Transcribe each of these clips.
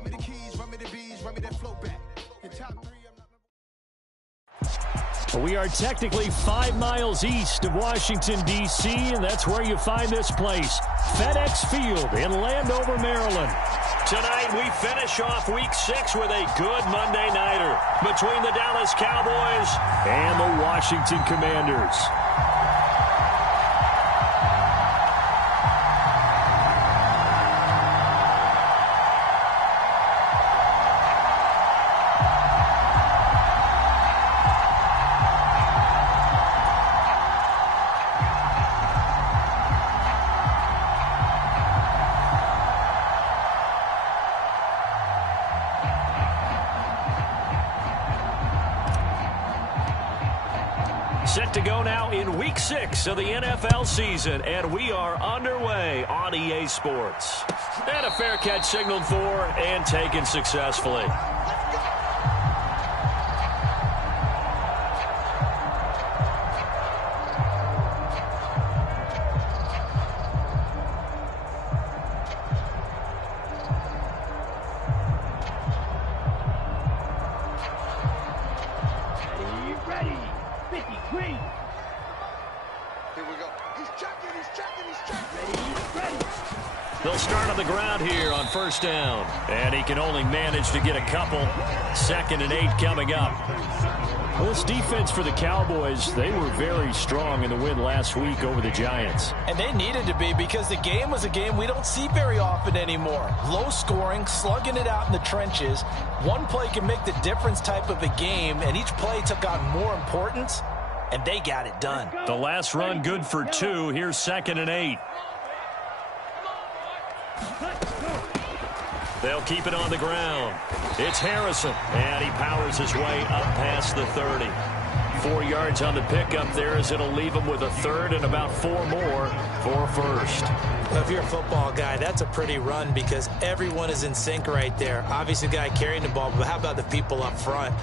Run me the keys, run me the bees, run me that flow back. In top 3, We are technically 5 miles east of Washington, D.C., and that's where you find this place, FedEx Field in Landover, Maryland. Tonight, we finish off Week 6 with a good Monday nighter between the Dallas Cowboys and the Washington Commanders. Set to go now in Week 6 of the NFL season, and we are underway on EA Sports. And a fair catch signaled for and taken successfully. They'll start on the ground here on first down. And he can only manage to get a couple. 2nd and 8 coming up. Well, this defense for the Cowboys, they were very strong in the win last week over the Giants. And they needed to be, because the game was a game we don't see very often anymore. Low scoring, slugging it out in the trenches. One play can make the difference type of a game, and each play took on more importance, and they got it done. The last run good for 2. Here's 2nd and 8. They'll keep it on the ground. It's Harrison, and he powers his way up past the 30. 4 yards on the pickup there, as it'll leave him with a 3rd and about 4 more for first. Well, if you're a football guy, that's a pretty run, because everyone is in sync right there. Obviously, the guy carrying the ball, but how about the people up front?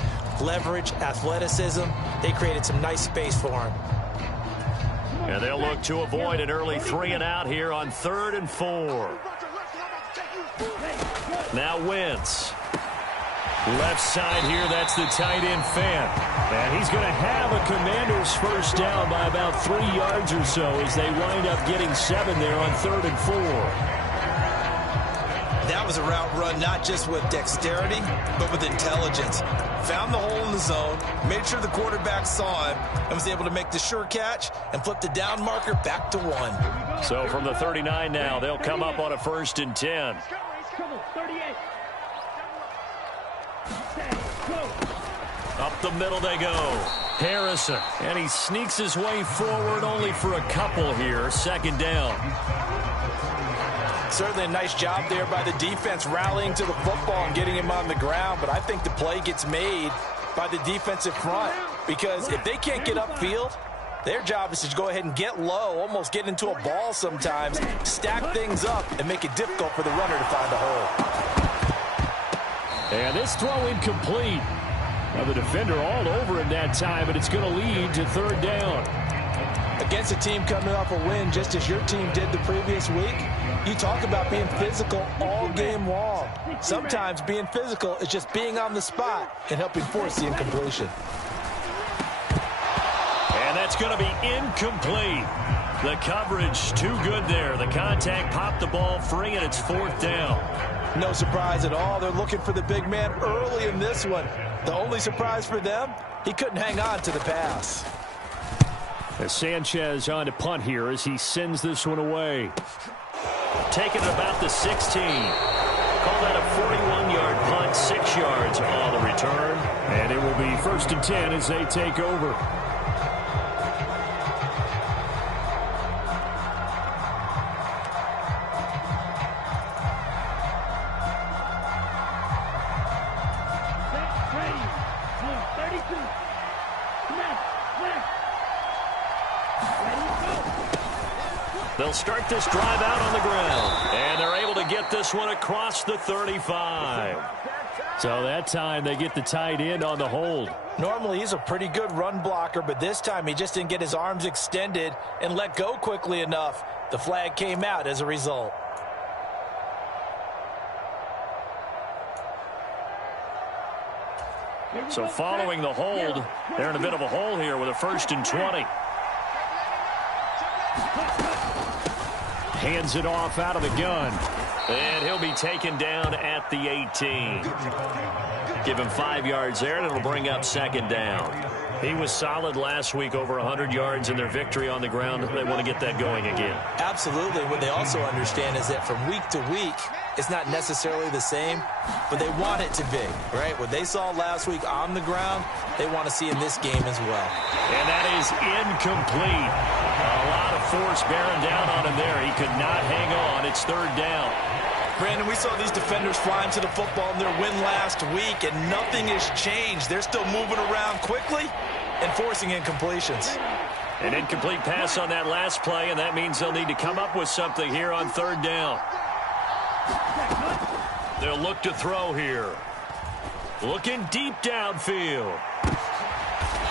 Leverage, athleticism, they created some nice space for him. And they'll look to avoid an early 3 and out here on 3rd and 4. Now Wentz. Left side here, that's the tight end Fant. And he's going to have a Commanders first down by about 3 yards or so, as they wind up getting 7 there on 3rd and 4. That was a route run not just with dexterity, but with intelligence. Found the hole in the zone, made sure the quarterback saw him, and was able to make the sure catch and flip the down marker back to 1. So from the 39 now, they'll come up on a 1st and 10. Up the middle they go. Harrison. And he sneaks his way forward, only for a couple here. 2nd down. Certainly a nice job there by the defense, rallying to the football and getting him on the ground. But I think the play gets made by the defensive front, because if they can't get upfield, their job is to go ahead and get low, almost get into a ball sometimes, stack things up, and make it difficult for the runner to find a hole. And this throw incomplete. Now the defender all over him that time, but it's going to lead to 3rd down. Against a team coming off a win, just as your team did the previous week, you talk about being physical all game long. Sometimes being physical is just being on the spot and helping force the incompletion. And that's going to be incomplete. The coverage too good there. The contact popped the ball free, and it's 4th down. No surprise at all. They're looking for the big man early in this one. The only surprise for them, he couldn't hang on to the pass. As Sanchez on to punt here as he sends this one away. Taking it about the 16. Call that a 41-yard punt, 6 yards on the return. And it will be 1st and 10 as they take over. They'll start this drive out on the ground, and they're able to get this one across the 35. So that time they get the tight end on the hold. Normally he's a pretty good run blocker, but this time he just didn't get his arms extended and let go quickly enough. The flag came out as a result. So following the hold, they're in a bit of a hole here with a 1st and 20. Hands it off out of the gun. And he'll be taken down at the 18. Give him 5 yards there, and it'll bring up 2nd down. He was solid last week, over 100 yards in their victory on the ground. They want to get that going again. Absolutely. What they also understand is that from week to week, it's not necessarily the same, but they want it to be, right? What they saw last week on the ground, they want to see in this game as well. And that is incomplete. A lot of force bearing down on him there. He could not hang on. It's 3rd down. Brandon, we saw these defenders flying to the football in their win last week, and nothing has changed. They're still moving around quickly and forcing incompletions. An incomplete pass on that last play, and that means they'll need to come up with something here on 3rd down. They'll look to throw here. Looking deep downfield.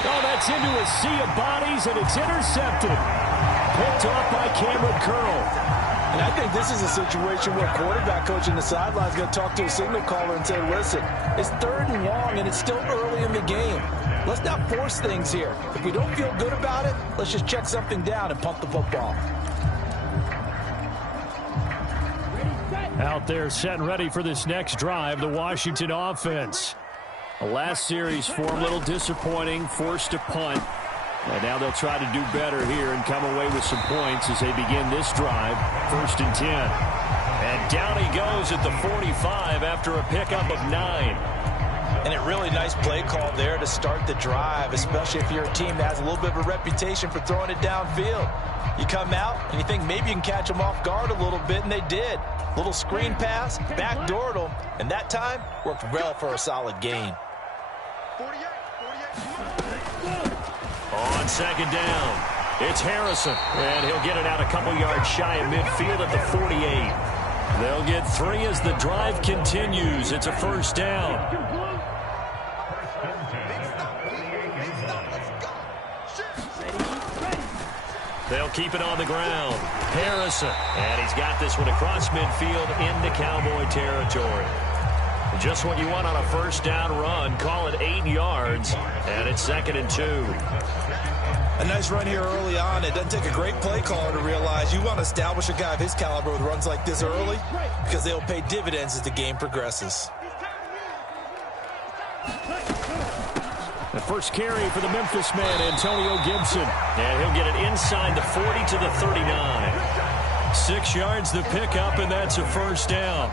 Oh, that's into a sea of bodies, and it's intercepted. Picked off by Cameron Curl. And I think this is a situation where quarterback coach in the sideline is going to talk to a signal caller and say, listen, it's 3rd and long, and it's still early in the game. Let's not force things here. If we don't feel good about it, let's just check something down and pump the football. Out there set and ready for this next drive, the Washington offense. The last series for them, a little disappointing, forced to punt. And now they'll try to do better here and come away with some points as they begin this drive, 1st and 10. And down he goes at the 45 after a pickup of 9. And a really nice play call there to start the drive, especially if you're a team that has a little bit of a reputation for throwing it downfield. You come out and you think maybe you can catch them off guard a little bit, and they did. Little screen pass, backdoored them, and that time worked well for a solid gain. On 2nd down, it's Harrison, and he'll get it out a couple yards shy of midfield at the 48. They'll get 3 as the drive continues. It's a 1st down. They'll keep it on the ground. Harrison, and he's got this one across midfield into Cowboy territory. Just what you want on a 1st down run. Call it 8 yards, and it's 2nd and 2. A nice run here early on. It doesn't take a great play caller to realize you want to establish a guy of his caliber with runs like this early because they'll pay dividends as the game progresses. The first carry for the Memphis man, Antonio Gibson. And he'll get it inside the 40 to the 39. 6 yards the pickup, and that's a 1st down.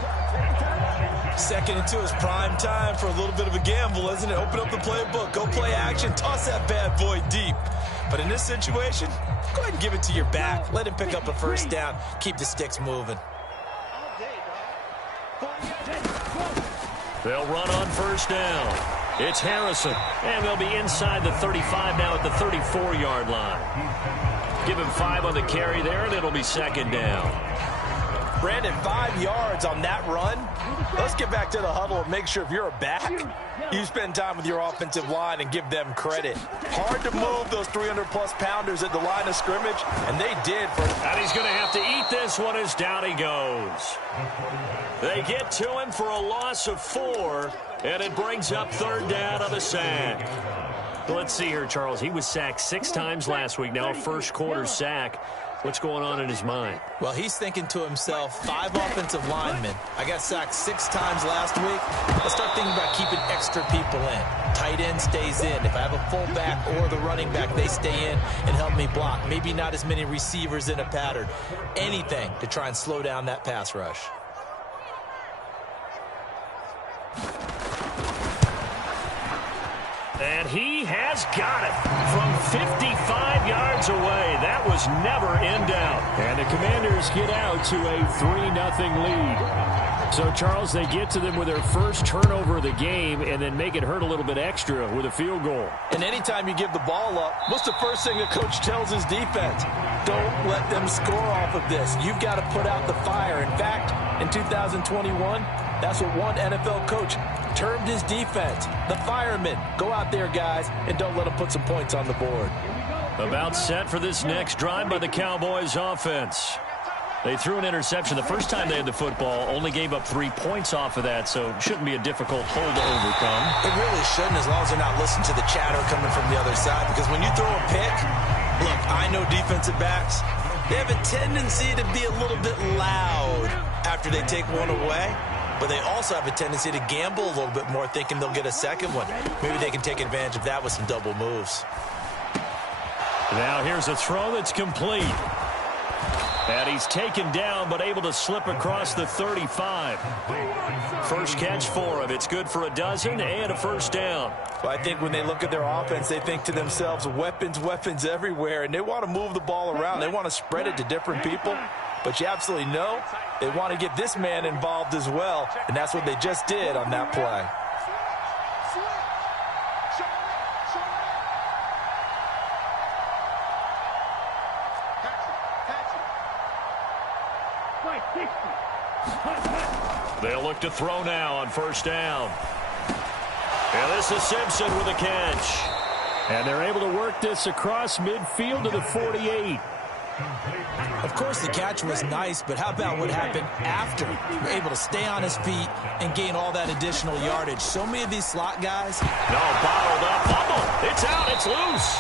2nd and 2 is prime time for a little bit of a gamble, isn't it? Open up the playbook, go play action, toss that bad boy deep. But in this situation, go ahead and give it to your back. Let him pick up a 1st down. Keep the sticks moving. They'll run on 1st down. It's Harrison, and they'll be inside the 35 now at the 34-yard line. Give him 5 on the carry there, and it'll be 2nd down. Brandon, 5 yards on that run. Let's get back to the huddle and make sure if you're a back, you spend time with your offensive line and give them credit. Hard to move those 300-plus pounders at the line of scrimmage, and they did. And he's going to have to eat this one as down he goes. They get to him for a loss of 4, and it brings up 3rd down on the sack. Let's see here, Charles. He was sacked 6 times last week. Now a first-quarter sack. What's going on in his mind? Well, he's thinking to himself, 5 offensive linemen. I got sacked 6 times last week. Let's start thinking about keeping extra people in. Tight end stays in. If I have a fullback or the running back, they stay in and help me block. Maybe not as many receivers in a pattern. Anything to try and slow down that pass rush. And he has got it from 55 yards away. That was never in doubt. And the Commanders get out to a 3-0 lead. So, Charles, they get to them with their first turnover of the game and then make it hurt a little bit extra with a field goal. And anytime you give the ball up, what's the first thing the coach tells his defense? Don't let them score off of this. You've got to put out the fire. In fact, in 2021, that's what one NFL coach termed his defense, the firemen. Go out there, guys, and don't let them put some points on the board. About set for this next drive by the Cowboys offense. They threw an interception the first time they had the football, only gave up 3 points off of that, so it shouldn't be a difficult hole to overcome. It really shouldn't, as long as they're not listening to the chatter coming from the other side, because when you throw a pick, look, I know defensive backs, they have a tendency to be a little bit loud after they take one away, but they also have a tendency to gamble a little bit more, thinking they'll get a second one. Maybe they can take advantage of that with some double moves. Now here's a throw that's complete. And he's taken down, but able to slip across the 35. First catch for him. It's good for a dozen and a first down. Well, I think when they look at their offense, they think to themselves, weapons, weapons everywhere, and they want to move the ball around. They want to spread it to different people, but you absolutely know they want to get this man involved as well, and that's what they just did on that play. They'll look to throw now on first down. And this is Simpson with a catch. And they're able to work this across midfield to the 48. Of course, the catch was nice, but how about what happened after? You're able to stay on his feet and gain all that additional yardage. So many of these slot guys. No, bottled up. Bubble. It's out. It's loose.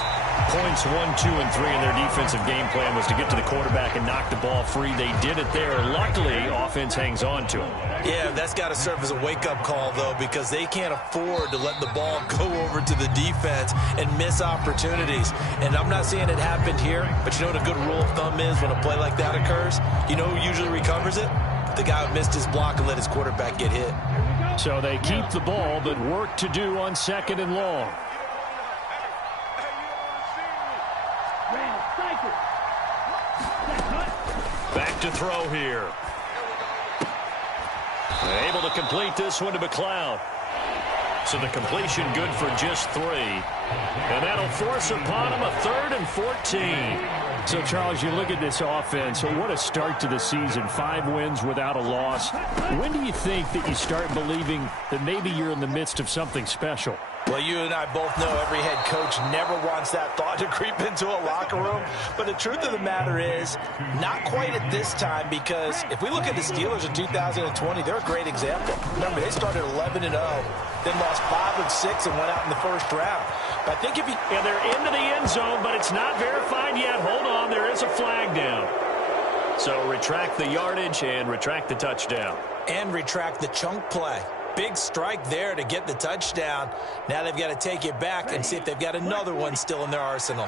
Points 1, 2, and 3 in their defensive game plan was to get to the quarterback and knock the ball free. They did it there. Luckily, offense hangs on to him. Yeah, that's got to serve as a wake-up call, though, because they can't afford to let the ball go over to the defense and miss opportunities. And I'm not saying it happened here, but you know what a good rule of thumb is when a play like that occurs? You know who usually recovers it? The guy who missed his block and let his quarterback get hit. So they keep the ball, but work to do on second and long. Back to throw here. Able to complete this one to McLeod. So the completion good for just 3. And that'll force upon him a 3rd and 14. So, Charles, you look at this offense, what a start to the season. 5 wins without a loss. When do you think that you start believing that maybe you're in the midst of something special? Well, you and I both know every head coach never wants that thought to creep into a locker room. But the truth of the matter is, not quite at this time, because if we look at the Steelers in 2020, they're a great example. Remember, they started 11-0, then lost 5 of 6 and went out in the first round. But I think if you... Yeah, they're into the end zone, but it's not verified yet. Hold on, there is a flag down. So retract the yardage and retract the touchdown. And retract the chunk play. Big strike there to get the touchdown. Now they've got to take it back and see if they've got another one still in their arsenal.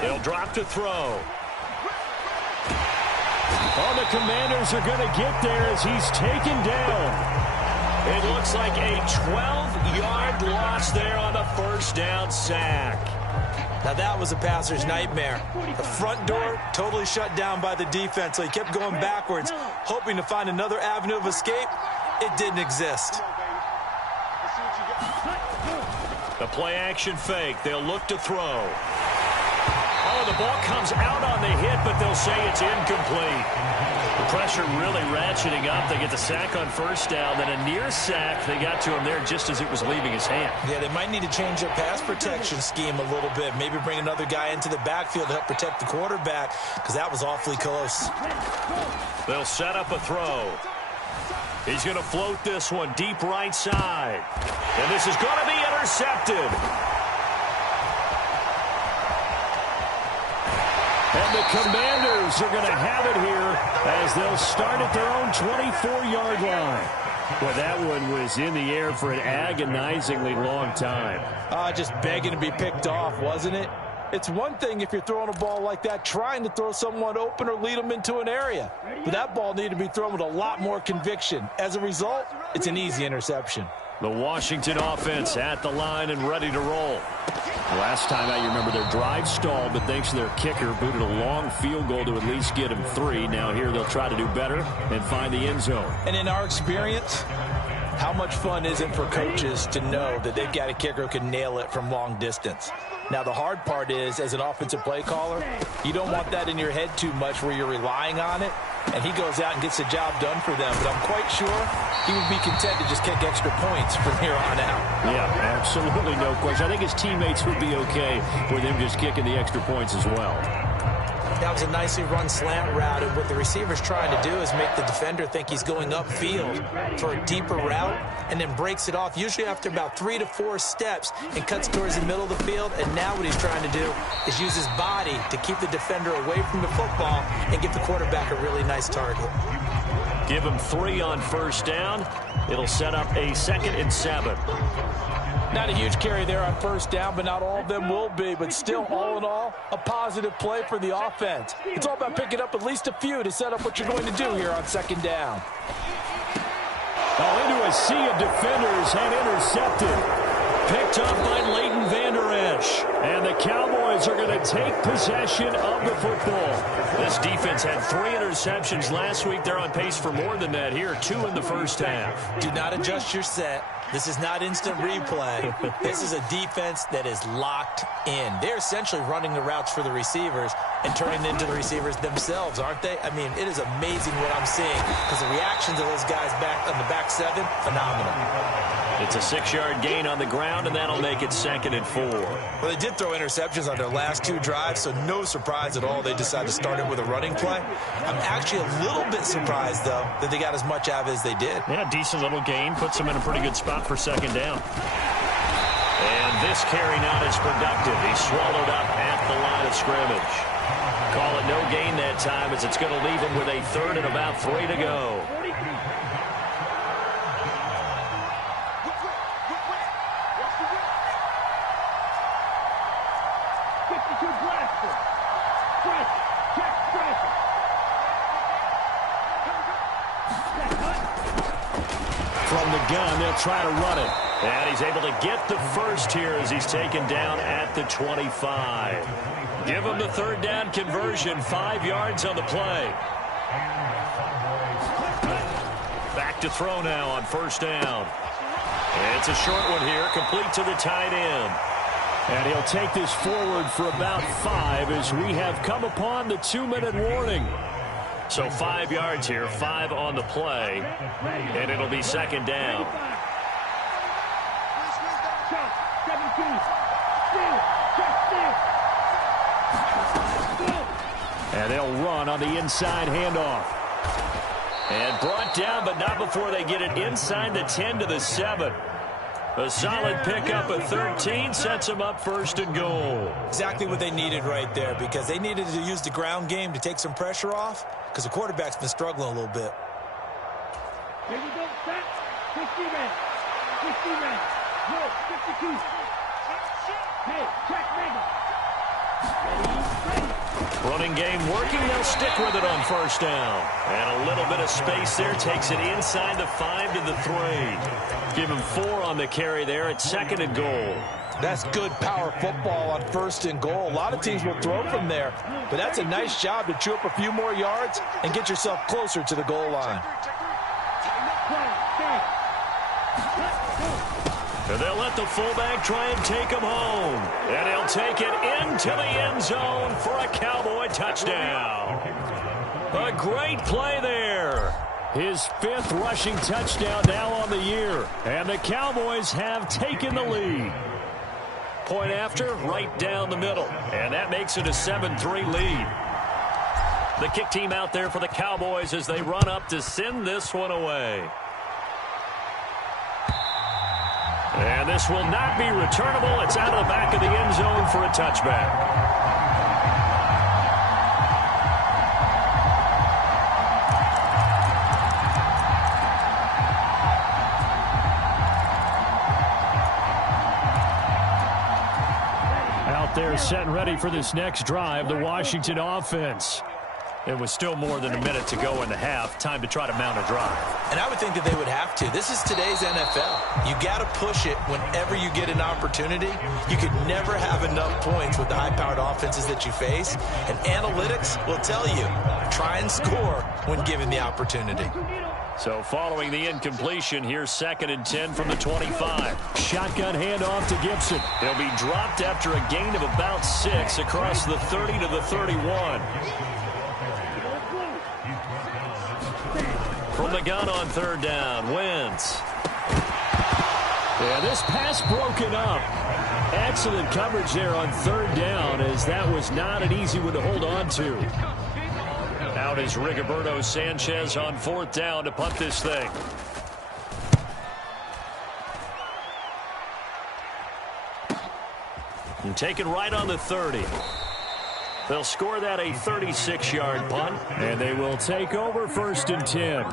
They'll drop to throw. Oh, the Commanders are going to get there as he's taken down. It looks like a 12-yard loss there on the first down sack. Now that was a passer's nightmare. The front door totally shut down by the defense, so he kept going backwards, hoping to find another avenue of escape. It didn't exist. The play-action fake. They'll look to throw. Oh, the ball comes out on the hit, but they'll say it's incomplete. The pressure really ratcheting up. They get the sack on first down, then a near sack. They got to him there just as it was leaving his hand. Yeah, they might need to change their pass protection scheme a little bit. Maybe bring another guy into the backfield to help protect the quarterback, because that was awfully close. They'll set up a throw. He's going to float this one deep right side. And this is going to be intercepted. And the Commanders are going to have it here as they'll start at their own 24-yard line. Well, that one was in the air for an agonizingly long time. Just begging to be picked off, wasn't it? It's one thing if you're throwing a ball like that, trying to throw someone open or lead them into an area. But that ball needed to be thrown with a lot more conviction. As a result, it's an easy interception. The Washington offense at the line and ready to roll. Last time out, you remember their drive stalled, but thanks to their kicker, booted a long field goal to at least get them 3. Now here they'll try to do better and find the end zone. And in our experience, How much fun is it for coaches to know that they've got a kicker who can nail it from long distance? Now, the hard part is, as an offensive play caller, you don't want that in your head too much where you're relying on it, and he goes out and gets the job done for them. But I'm quite sure he would be content to just kick extra points from here on out. Yeah, absolutely no question. I think his teammates would be okay with him just kicking the extra points as well. That was a nicely run slant route, and what the receiver's trying to do is make the defender think he's going upfield for a deeper route, and then breaks it off, usually after about 3 to 4 steps, and cuts towards the middle of the field. And now what he's trying to do is use his body to keep the defender away from the football and give the quarterback a really nice target. Give him 3 on first down. It'll set up a 2nd and 7. Not a huge carry there on first down, but not all of them will be. But still, all in all, a positive play for the offense. It's all about picking up at least a few to set up what you're going to do here on 2nd down. Into a sea of defenders and intercepted. Picked up by Leighton Vander Esch. And the Cowboys are going to take possession of the football. This defense had 3 interceptions last week. They're on pace for more than that here. 2 in the first half. Do not adjust your set. This is not instant replay. This is a defense that is locked in. They're essentially running the routes for the receivers and turning them into the receivers themselves, aren't they? I mean, it is amazing what I'm seeing because the reactions of those guys back on the back 7, phenomenal. It's a 6-yard gain on the ground, and that'll make it 2nd and 4. Well, they did throw interceptions on their last 2 drives, so no surprise at all they decided to start it with a running play. I'm actually a little bit surprised, though, that they got as much out of it as they did. Yeah, decent little gain. Puts them in a pretty good spot for 2nd down. And this carry not as productive. He's swallowed up at the line of scrimmage. Call it no gain that time as it's going to leave him with a 3rd and about 3 to go. From the gun, they'll try to run it. And he's able to get the first here as he's taken down at the 25. Give him the 3rd down conversion, 5 yards on the play. Back to throw now on first down. It's a short one here, complete to the tight end. And he'll take this forward for about 5 as we have come upon the 2-minute warning. So 5 yards here, 5 on the play, and it'll be 2nd down. And they'll run on the inside handoff. And brought down, but not before they get it inside the 10 to the 7. A solid pickup at 13 sets them up 1st and goal. Exactly what they needed right there because they needed to use the ground game to take some pressure off because the quarterback's been struggling a little bit. Here we go, set. 50 man. 50 man. No, 52. Hey, check mega. Running game working. They'll stick with it on first down. And a little bit of space there takes it inside the 5 to the 3. Give him 4 on the carry there at 2nd and goal. That's good power football on 1st and goal. A lot of teams will throw from there, but that's a nice job to chew up a few more yards and get yourself closer to the goal line. And they'll let the fullback try and take him home. And he'll take it into the end zone for a Cowboy touchdown. A great play there. His 5th rushing touchdown now on the year. And the Cowboys have taken the lead. Point after, right down the middle. And that makes it a 7-3 lead. The kick team out there for the Cowboys as they run up to send this one away. And this will not be returnable. It's out of the back of the end zone for a touchback. Out there set and ready for this next drive, the Washington offense. It was still more than a minute to go in the half. Time to try to mount a drive. And I would think that they would have to. This is today's NFL. You got to push it whenever you get an opportunity. You could never have enough points with the high-powered offenses that you face. And analytics will tell you, try and score when given the opportunity. So following the incompletion, here's 2nd and 10 from the 25. Shotgun handoff to Gibson. He'll be dropped after a gain of about 6 across the 30 to the 31. From the gun on 3rd down, Wentz. Yeah, this pass broken up. Excellent coverage there on 3rd down, as that was not an easy one to hold on to. Out is Rigoberto Sanchez on 4th down to punt this thing. And taken right on the 30. They'll score that a 36-yard punt, and they will take over 1st and 10.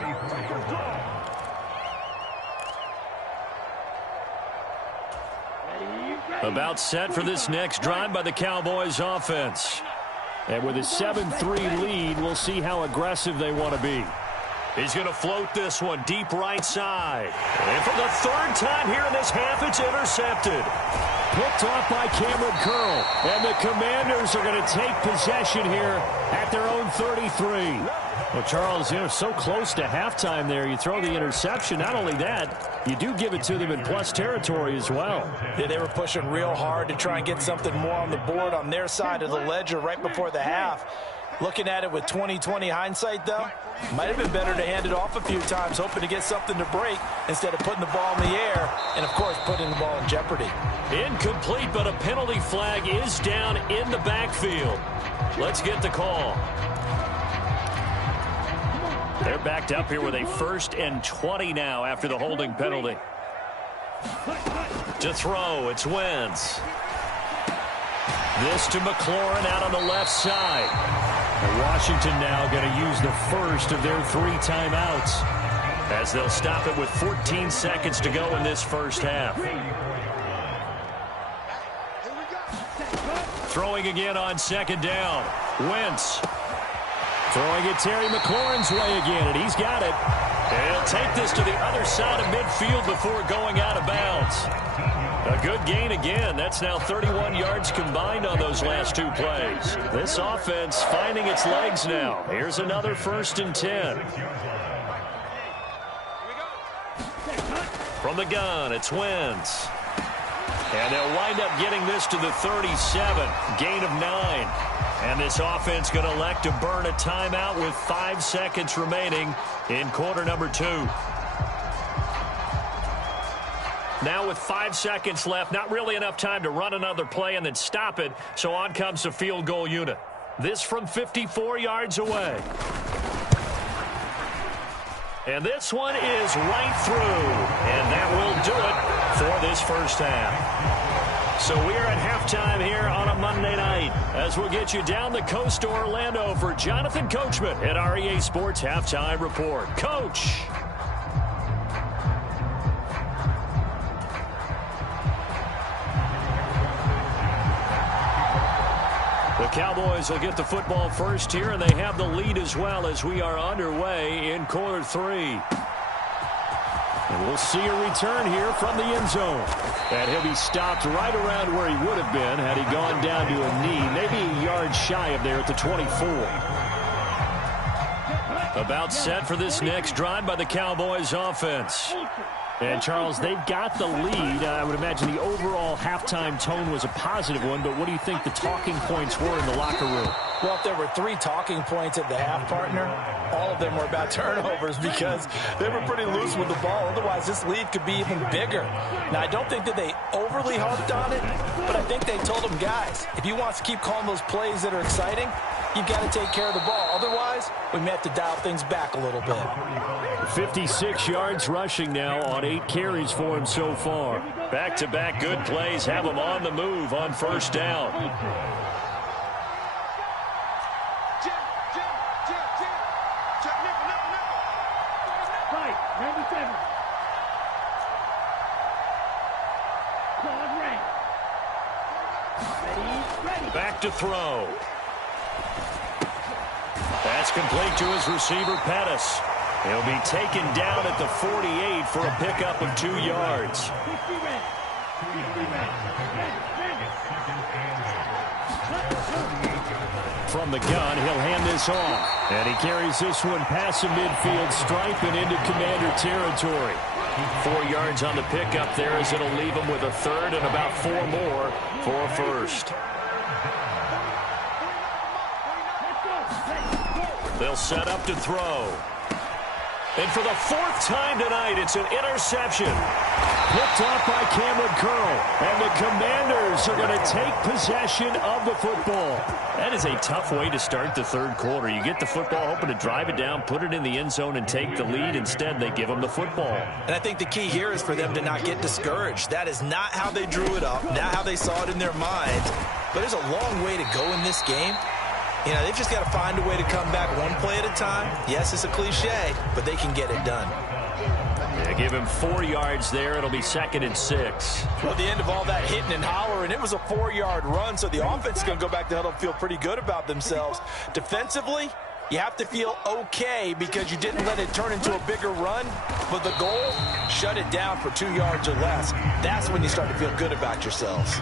About set for this next drive by the Cowboys offense. And with a 7-3 lead, we'll see how aggressive they want to be. He's going to float this one deep right side. And for the 3rd time here in this half, it's intercepted. Picked off by Cameron Curl. And the Commanders are going to take possession here at their own 33. Well, Charles, so close to halftime there. You throw the interception. Not only that, you do give it to them in plus territory as well. Yeah, they were pushing real hard to try and get something more on the board on their side of the ledger right before the half. Looking at it with 20/20 hindsight, though, might have been better to hand it off a few times, hoping to get something to break instead of putting the ball in the air and, of course, putting the ball in jeopardy. Incomplete, but a penalty flag is down in the backfield. Let's get the call. They're backed up here with a 1st and 20 now after the holding penalty. To throw, it's Wentz. This to McLaurin out on the left side. And Washington now going to use the first of their 3 timeouts, as they'll stop it with 14 seconds to go in this first half. Throwing again on 2nd down. Wentz. Throwing it Terry McLaurin's way again, and he's got it. And he'll take this to the other side of midfield before going out of bounds. A good gain again. That's now 31 yards combined on those last 2 plays. This offense finding its legs now. Here's another 1st and 10. From the gun, it's Wentz. And they'll wind up getting this to the 37. Gain of 9. And this offense going to elect to burn a timeout with 5 seconds remaining in quarter number 2. Now with 5 seconds left, not really enough time to run another play and then stop it. So on comes the field goal unit. This from 54 yards away. And this one is right through. And that will do it for this first half. So we are at halftime here on a Monday night, as we'll get you down the coast to Orlando for Jonathan Coachman at our EA Sports Halftime Report. Coach. The Cowboys will get the football first here, and they have the lead as well as we are underway in quarter 3. And we'll see a return here from the end zone. And he'll be stopped right around where he would have been had he gone down to a knee, maybe a yard shy of there at the 24. About set for this next drive by the Cowboys offense. And, Charles, they've got the lead. I would imagine the overall halftime tone was a positive one, but what do you think the talking points were in the locker room? Well, if there were 3 talking points at the half, partner, all of them were about turnovers because they were pretty loose with the ball. Otherwise, this lead could be even bigger. Now, I don't think that they overly harped on it, but I think they told them, guys, if you want to keep calling those plays that are exciting, you've got to take care of the ball. Otherwise, we may have to dial things back a little bit. 56 yards rushing now on 8 carries for him so far. Back-to-back good plays have him on the move on first down. Back to throw. That's complete to his receiver, Pettis. He'll be taken down at the 48 for a pickup of 2 yards. from the gun. He'll hand this off. And he carries this one past the midfield stripe and into Commander territory. 4 yards on the pickup there as it'll leave him with a third and about 4 more for a first. They'll set up to throw. And for the 4th time tonight, it's an interception. Picked off by Cameron Curl. And the Commanders are going to take possession of the football. That is a tough way to start the third quarter. You get the football, hoping to drive it down, put it in the end zone, and take the lead. Instead, they give them the football. And I think the key here is for them to not get discouraged. That is not how they drew it up, not how they saw it in their minds. But there's a long way to go in this game. You know, they've just got to find a way to come back one play at a time. Yes, it's a cliche, but they can get it done. They give him 4 yards there. It'll be 2nd and 6. Well, at the end of all that hitting and hollering, it was a 4-yard run, so the offense is going to go back to huddle and feel pretty good about themselves. Defensively, you have to feel okay because you didn't let it turn into a bigger run, but the goal, shut it down for 2 yards or less. That's when you start to feel good about yourselves.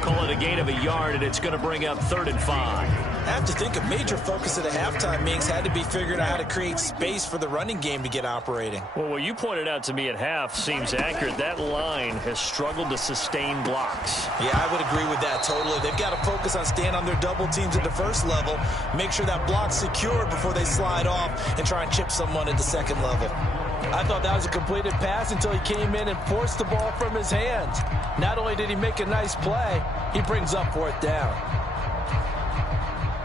Call it a gain of a yard, and it's going to bring up 3rd and 5. I have to think a major focus at a halftime means had to be figuring out how to create space for the running game to get operating. Well, what you pointed out to me at half seems accurate. That line has struggled to sustain blocks. Yeah, I would agree with that totally. They've got to focus on staying on their double teams at the first level, make sure that block's secured before they slide off and try and chip someone at the second level. I thought that was a completed pass until he came in and forced the ball from his hands. Not only did he make a nice play, he brings up 4th down.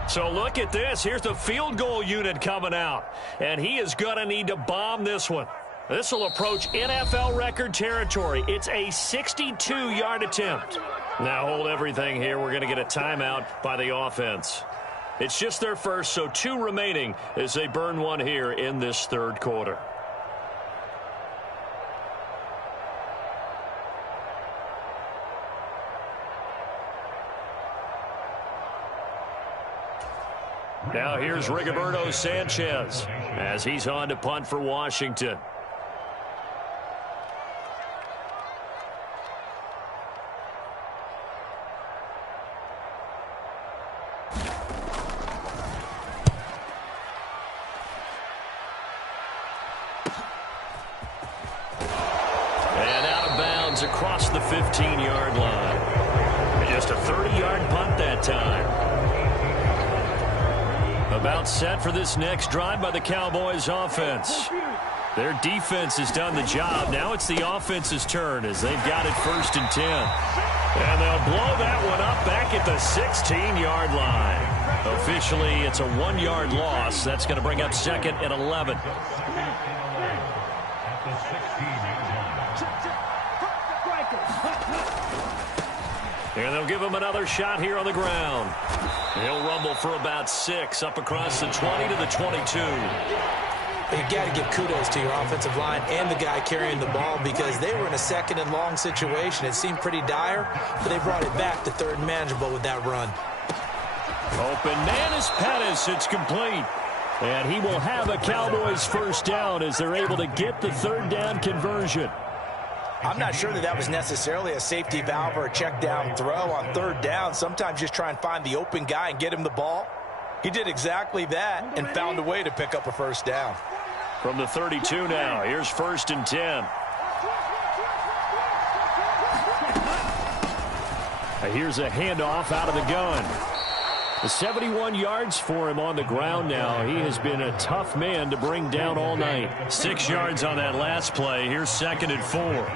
So look at this. Here's the field goal unit coming out. And he is going to need to bomb this one. This will approach NFL record territory. It's a 62-yard attempt. Now hold everything here. We're going to get a timeout by the offense. It's just their first, so 2 remaining as they burn one here in this third quarter. Now here's Rigoberto Sanchez as he's on to punt for Washington. And out of bounds across the 15-yard line. And just a 30-yard punt that time. About set for this next drive by the Cowboys offense. Their defense has done the job. Now it's the offense's turn as they've got it 1st and 10. And they'll blow that one up back at the 16-yard line. Officially, it's a 1-yard loss. That's going to bring up 2nd and 11. And they'll give him another shot here on the ground. He'll rumble for about 6 up across the 20 to the 22. You got to give kudos to your offensive line and the guy carrying the ball because they were in a 2nd and long situation. It seemed pretty dire, but they brought it back to 3rd and manageable with that run. Open man is Pettis. It's complete. And he will have a Cowboys 1st down as they're able to get the 3rd down conversion. I'm not sure that was necessarily a safety valve or a check down throw on 3rd down. Sometimes just try and find the open guy and get him the ball. He did exactly that and found a way to pick up a 1st down. From the 32 now, here's 1st and 10. Here's a handoff out of the gun. The 71 yards for him on the ground now. He has been a tough man to bring down all night. 6 yards on that last play. Here's 2nd and 4.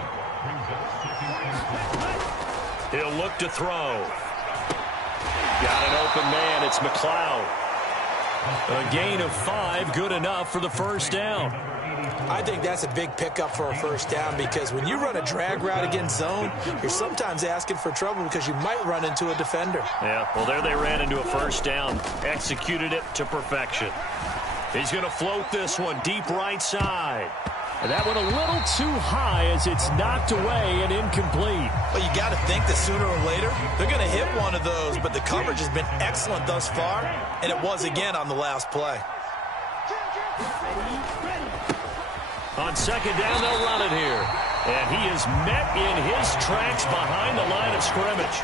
He'll look to throw. Got an open man. It's McLeod. A gain of 5, good enough for the 1st down. I think that's a big pickup for a 1st down because when you run a drag route against zone, you're sometimes asking for trouble because you might run into a defender. Yeah, well, there they ran into a 1st down. Executed it to perfection. He's going to float this one deep right side. And that one a little too high as it's knocked away and incomplete. Well, you got to think that sooner or later they're going to hit one of those, but the coverage has been excellent thus far, and it was again on the last play. On 2nd down, they'll run it here. And he is met in his tracks behind the line of scrimmage.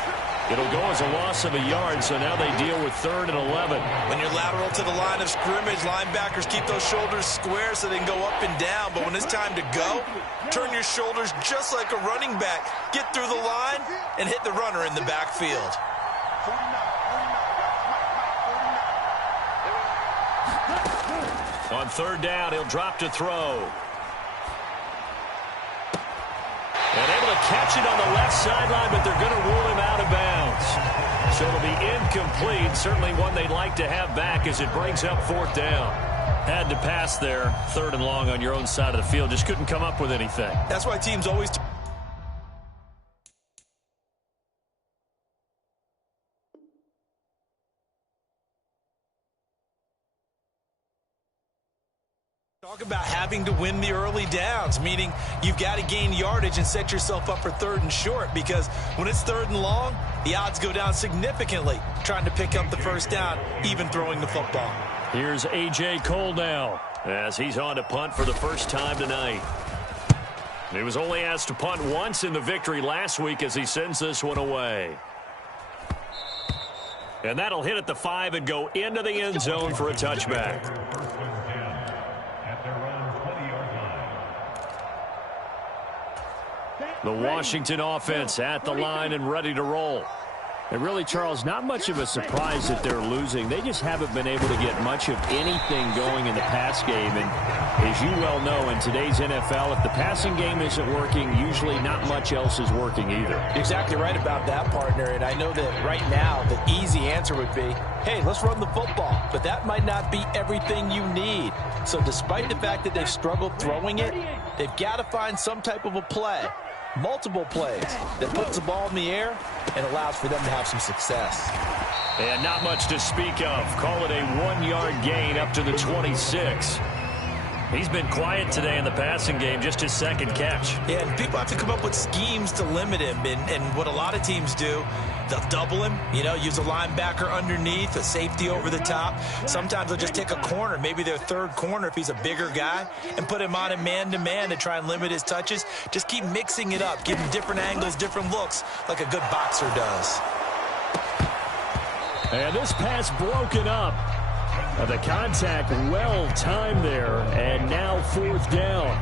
It'll go as a loss of a yard, so now they deal with 3rd and 11. When you're lateral to the line of scrimmage, linebackers keep those shoulders square so they can go up and down. But when it's time to go, turn your shoulders just like a running back. Get through the line and hit the runner in the backfield. On 3rd down, he'll drop to throw. And able to catch it on the left sideline, but they're going to rule him out of bounds. So it'll be incomplete. Certainly one they'd like to have back as it brings up 4th down. Had to pass there, 3rd and long on your own side of the field. Just couldn't come up with anything. That's why teams always... Talk about having to win the early downs, meaning you've got to gain yardage and set yourself up for 3rd and short, because when it's 3rd and long, the odds go down significantly trying to pick up the 1st down, even throwing the football. Here's A.J. Cole now as he's on to punt for the first time tonight. He was only asked to punt once in the victory last week as he sends this one away. And that'll hit at the 5 and go into the end zone for a touchback. The Washington offense at the line and ready to roll. And really, Charles, not much of a surprise that they're losing. They just haven't been able to get much of anything going in the pass game. And as you well know, in today's NFL, if the passing game isn't working, usually not much else is working either. You're exactly right about that, partner. And I know that right now the easy answer would be, hey, let's run the football. But that might not be everything you need. So despite the fact that they've struggled throwing it, they've got to find some type of a play. Multiple plays that puts the ball in the air and allows for them to have some success. And not much to speak of. Call it a 1-yard gain up to the 26. He's been quiet today in the passing game, just his 2nd catch. Yeah, and people have to come up with schemes to limit him. And what a lot of teams do, they'll double him, use a linebacker underneath, a safety over the top. Sometimes they'll just take a corner, maybe their 3rd corner if he's a bigger guy, and put him on a man-to-man to try and limit his touches. Just keep mixing it up, give him different angles, different looks, like a good boxer does. And this pass broken up. The contact well timed there, and now 4th down.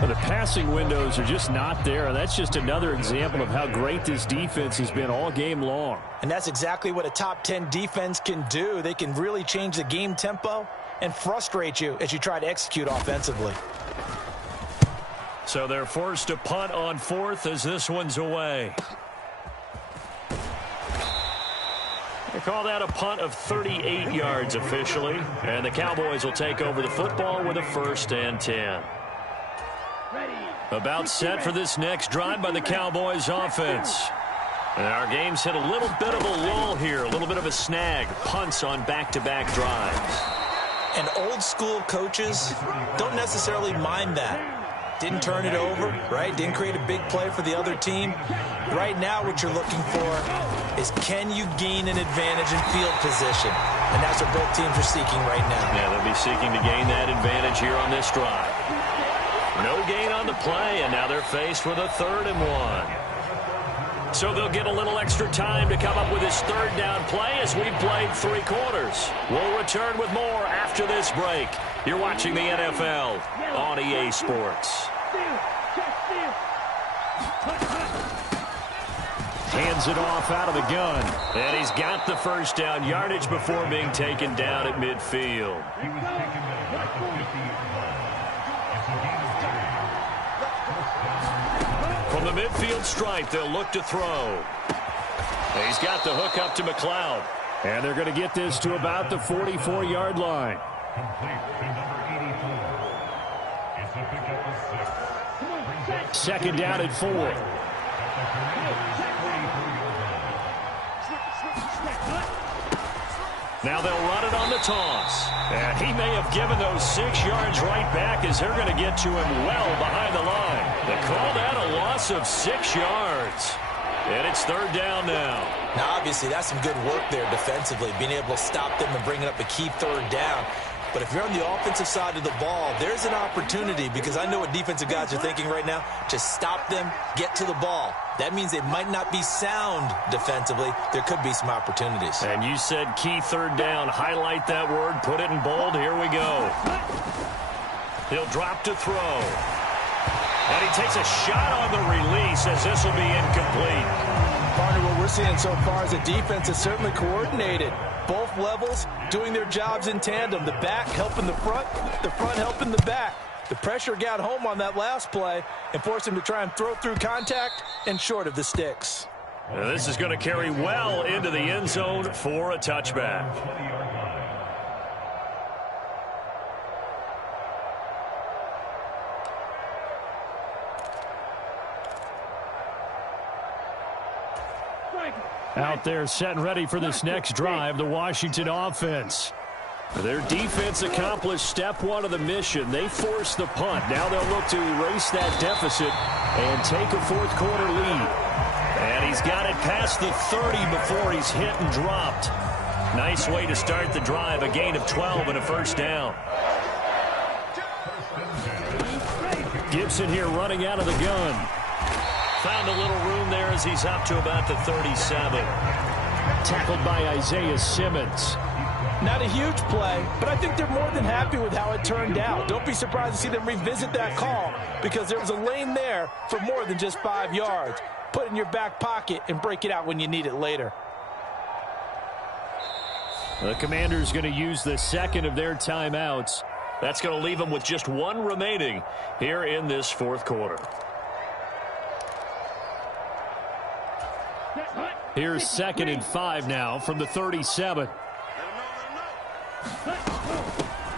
But the passing windows are just not there, and that's just another example of how great this defense has been all game long. And that's exactly what a top 10 defense can do. They can really change the game tempo and frustrate you as you try to execute offensively. So they're forced to punt on 4th as this one's away. They call that a punt of 38 yards officially, and the Cowboys will take over the football with a 1st and 10. About set for this next drive by the Cowboys offense. And our game's hit a little bit of a lull here, a little bit of a snag. Punts on back-to-back drives. And old school coaches don't necessarily mind that. Didn't turn it over, right? Didn't create a big play for the other team. Right now what you're looking for is, can you gain an advantage in field position? And that's what both teams are seeking right now. Yeah, they'll be seeking to gain that advantage here on this drive. No gain on the play, and now they're faced with a 3rd and 1. So they'll get a little extra time to come up with his 3rd down play as we've played 3 quarters. We'll return with more after this break. You're watching the NFL on EA Sports. Hands it off out of the gun. And he's got the 1st down yardage before being taken down at midfield. From the midfield stripe, they'll look to throw. He's got the hook up to McLeod. And they're going to get this to about the 44-yard line. Second down at 4. Now they'll run it on the toss. And he may have given those 6 yards right back as they're going to get to him well behind the line. They call that a loss of 6 yards. And it's 3rd down now. Now, obviously, that's some good work there defensively, being able to stop them and bring up a key 3rd down. But if you're on the offensive side of the ball, there's an opportunity, because I know what defensive guys are thinking right now. Just stop them, get to the ball. That means they might not be sound defensively. There could be some opportunities. And you said key third down. Highlight that word, put it in bold. Here we go. He'll drop to throw. And he takes a shot on the release as this will be incomplete. Partner, what we're seeing so far is the defense is certainly coordinated. Both levels doing their jobs in tandem. The back helping the front helping the back. The pressure got home on that last play and forced him to try and throw through contact and short of the sticks. And this is going to carry well into the end zone for a touchback. Out there set and ready for this next drive, the Washington offense. Their defense accomplished step one of the mission. They forced the punt. Now they'll look to erase that deficit and take a fourth quarter lead. And he's got it past the 30 before he's hit and dropped. Nice way to start the drive, a gain of 12 and a first down. Gibson here running out of the gun. Found a little room there as he's up to about the 37. Tackled by Isaiah Simmons. Not a huge play, but I think they're more than happy with how it turned out. Don't be surprised to see them revisit that call, because there was a lane there for more than just 5 yards. Put it in your back pocket and break it out when you need it later. The Commanders going to use the second of their timeouts. That's going to leave them with just one remaining here in this fourth quarter. Here's 2nd and 5 now from the 37.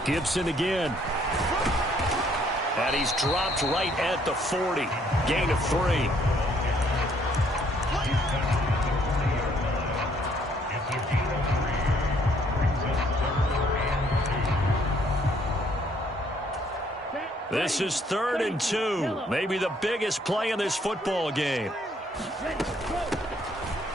Gibson again. And he's dropped right at the 40. Gain of 3. This is 3rd and 2. Maybe the biggest play in this football game.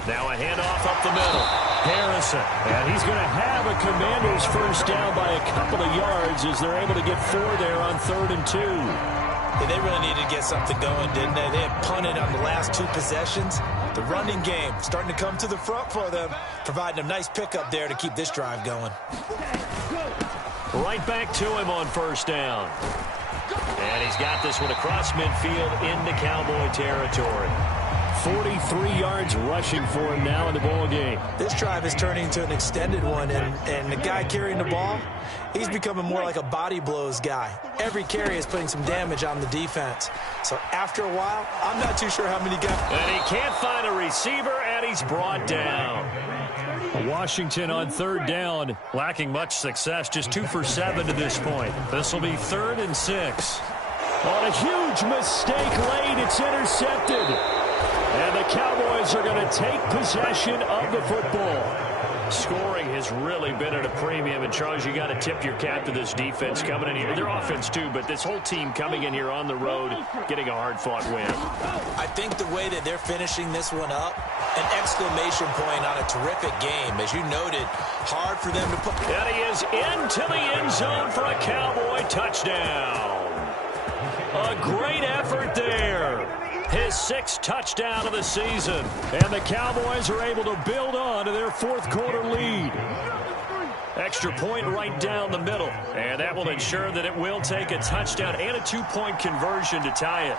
Now a handoff up the middle. Harrison. And he's going to have a Commanders first down by a couple of yards as they're able to get 4 there on 3rd and 2. Yeah, they really needed to get something going, didn't they? They had punted on the last 2 possessions. The running game starting to come to the front for them, providing a nice pickup there to keep this drive going. Right back to him on first down. And he's got this one across midfield into Cowboy territory. 43 yards rushing for him now in the ball game. This drive is turning into an extended one, and the guy carrying the ball, he's becoming more like a body blows guy. Every carry is putting some damage on the defense. So after a while, I'm not too sure how many guys. And he can't find a receiver, and he's brought down. Washington on 3rd down, lacking much success, just 2 for 7 to this point. This will be 3rd and 6. On a huge mistake late, it's intercepted. And the Cowboys are going to take possession of the football. Scoring has really been at a premium. And, Charles, you got to tip your cap to this defense coming in here. Their offense, too, but this whole team coming in here on the road, getting a hard-fought win. I think the way that they're finishing this one up, an exclamation point on a terrific game. As you noted, hard for them to put. And he is into the end zone for a Cowboy touchdown. A great effort there. His 6th touchdown of the season. And the Cowboys are able to build on to their fourth quarter lead. Extra point right down the middle. And that will ensure that it will take a touchdown and a 2-point conversion to tie it.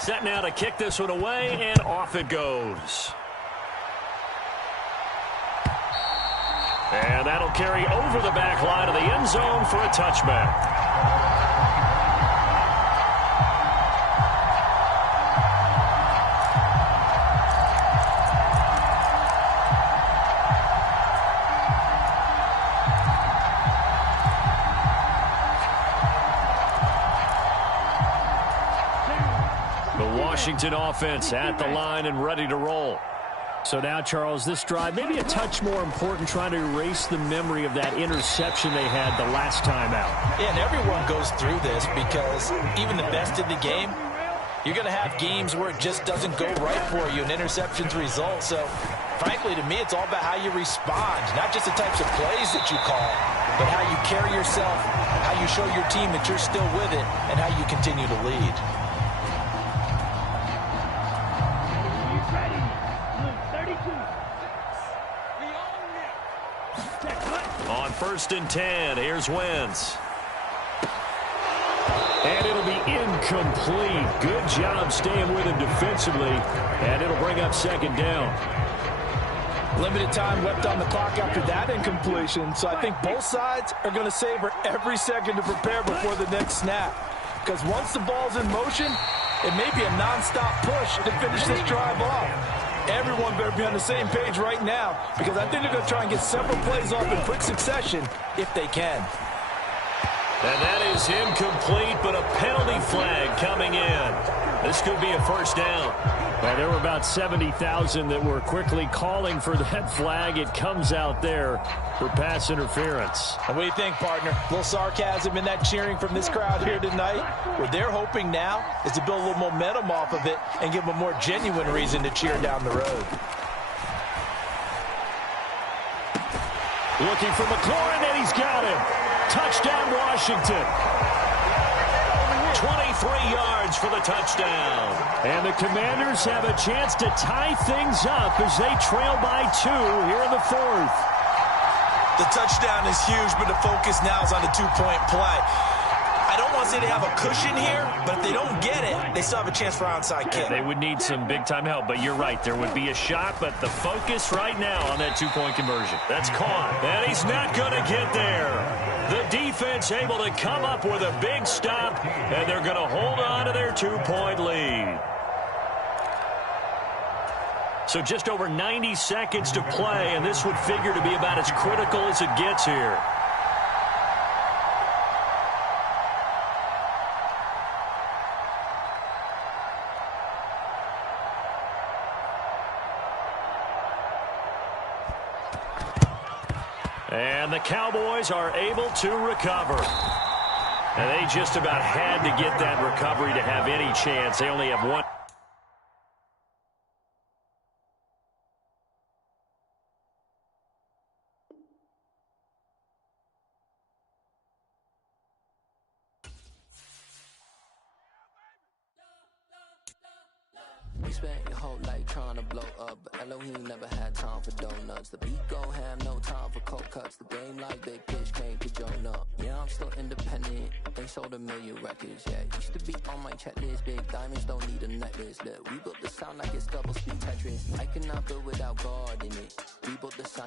Set now to kick this one away, and off it goes. And that'll carry over the back line of the end zone for a touchback. Washington offense at the line and ready to roll. So now, Charles, this drive maybe a touch more important, trying to erase the memory of that interception they had the last time out. Yeah, and everyone goes through this, because even the best in the game, you're going to have games where it just doesn't go right for you and interceptions result. So, frankly, to me, it's all about how you respond, not just the types of plays that you call. but how you carry yourself, how you show your team that you're still with it, and how you continue to lead. On 1st and 10, here's Wentz. And it'll be incomplete. Good job staying with him defensively, and it'll bring up 2nd down. Limited time left on the clock after that incompletion, so I think both sides are going to savor every second to prepare before the next snap. Because once the ball's in motion, it may be a nonstop push to finish this drive off. Everyone better be on the same page right now, because I think they're going to try and get several plays off in quick succession if they can. And that is incomplete, but a penalty flag coming in. This could be a 1st down. Well, there were about 70,000 that were quickly calling for that flag. It comes out there for pass interference. And what do you think, partner? A little sarcasm in that cheering from this crowd here tonight. What they're hoping now is to build a little momentum off of it and give them a more genuine reason to cheer down the road. Looking for McLaurin, and he's got him. Touchdown, Washington. 23 yards for the touchdown. And the Commanders have a chance to tie things up as they trail by 2 here in the 4th. The touchdown is huge, but the focus now is on the 2-point play. I don't want to say they have a cushion here, but if they don't get it, they still have a chance for onside kick. They would need some big-time help, but you're right. There would be a shot, but the focus right now on that 2-point conversion. That's caught, and he's not going to get there. The defense able to come up with a big stop, and they're going to hold on to their 2-point lead. So just over 90 seconds to play, and this would figure to be about as critical as it gets here. And the Cowboys are able to recover. And they just about had to get that recovery to have any chance. They only have one. You spent your whole life trying to blow up, but Elohim never had time for donuts. The beat gon' have no time for cold cuts. The game like big pitch came to join up. Yeah, I'm still independent. They sold 1 million records, yeah. Used to be on my checklist. Big diamonds don't need a necklace. Look, we built the sound like it's double speed Tetris. I cannot build without God in it. We built the sound.